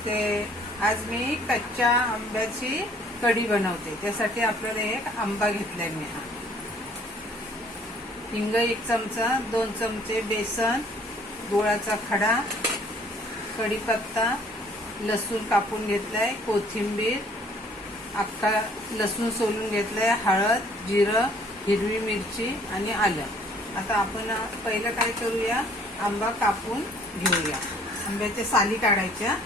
नमस्ते. आज मी कच्च्या आंब्याची कढी बनवते. त्यासाठी आपल्याला एक आंबा घेतलाय मी. हा हिंग 1 चमचा, 2 चमचे बेसन, गुळाचा खडा, कढीपत्ता, लसूण कापून घेतलाय, कोथिंबीर, अख्खा लसूण सोलून घेतलाय, हळद, जिरं, हिरवी मिरची आणि आलं. आता आपण पहिलं काय करूया, आंबा कापून घेऊया. आंब्याच्या साली काढायच्या.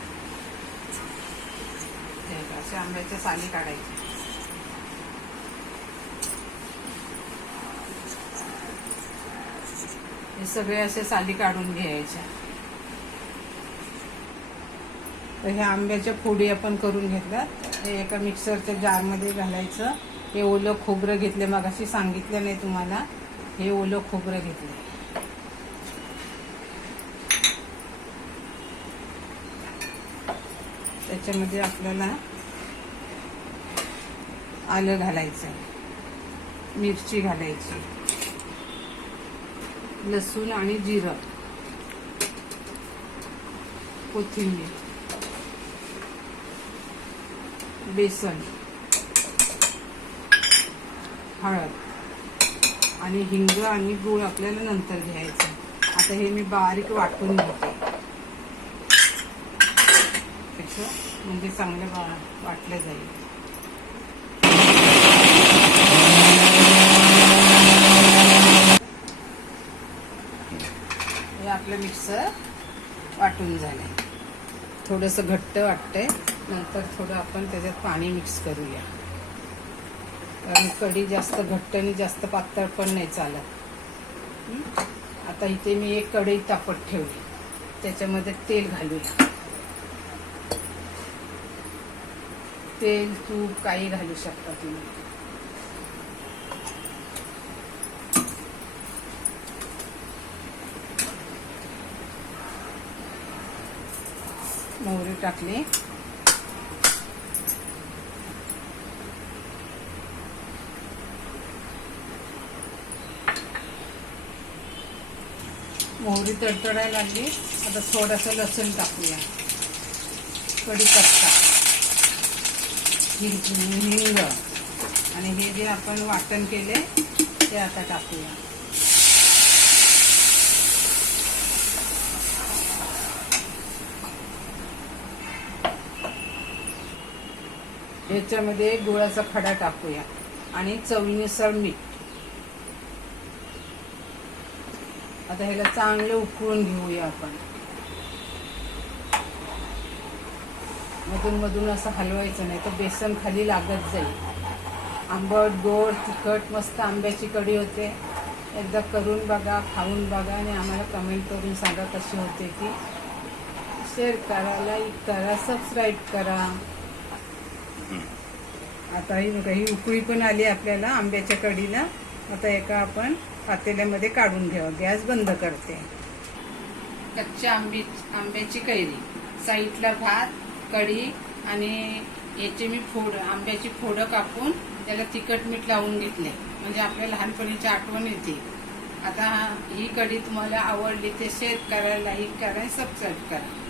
अशा आंब्याच्या साली काढायच्या. हे सगळे असे साली काढून घ्यायच्या. तर ह्या आंब्याच्या फोडी आपण करून घेतल्या. हे एका मिक्सरच्या जारमध्ये घालायचं. हे ओलं खोबरं घेतले, मगाशी सांगितलं नाही तुम्हाला, हे ओलं खोबरं घेतले. त्याच्यामध्ये आपल्याला आलं घालायचं, मिरची घालायची, लसूण आणि जिरं, कोथिंबीर, बेसन, हळद आणि हिंग आणि गूळ आपल्याला नंतर घ्यायचं. आता हे मी बारीक वाटून घेते, म्हणजे चांगलं वाटलं जाईल. हे आपलं मिक्सर वाटून झालंय. थोडंसं घट्ट वाटतंय. नंतर थोडं आपण त्याच्यात पाणी मिक्स करूया, कारण कढी जास्त घट्ट आणि जास्त पातळ पण नाही चालत. आता इथे मी एक कढई तापत ठेवली, त्याच्यामध्ये तेल घालूया. तेल, तूप काही घालू शकता तुम्ही. मोहरी टाकली. मोहरी तडतडायला लागली. आता थोडंसं लसूण टाकूया, कढीपत्ता, हिंग आणि हे जे आपण वाटण केले ते आता टाकूया. याच्यामध्ये गुळाचा खडा टाकूया आणि चवीनुसार मीठ. आता ह्याला चांगलं उकळून घेऊया आपण. मधून मधून असं हलवायचं नाही तर बेसन खाली लागत जाईल. आंबट, गोड, तिखट मस्त आंब्याची कढी होते. एकदा करून बघा, खाऊन बघा आणि आम्हाला कमेंट करून सांगा कशी होते ती. शेअर करा, लाईक करा, सबस्क्राईब करा. आता ही उकळी पण आली आपल्याला आंब्याच्या कढीला. आता एका आपण पातेल्यामध्ये काढून घ्यावं. गॅस बंद करते. कच्च्या आंब्याची कैरी, साईडला भात, कढी आणि याचे मी आंब्याची फोडं कापून त्याला तिखट मीठ लावून घेतले, म्हणजे आपल्या लहानपणीची आठवण येते. आता ही कढी तुम्हाला आवडली ते शेअर करा, लाईक करा, सबस्क्राईब करा.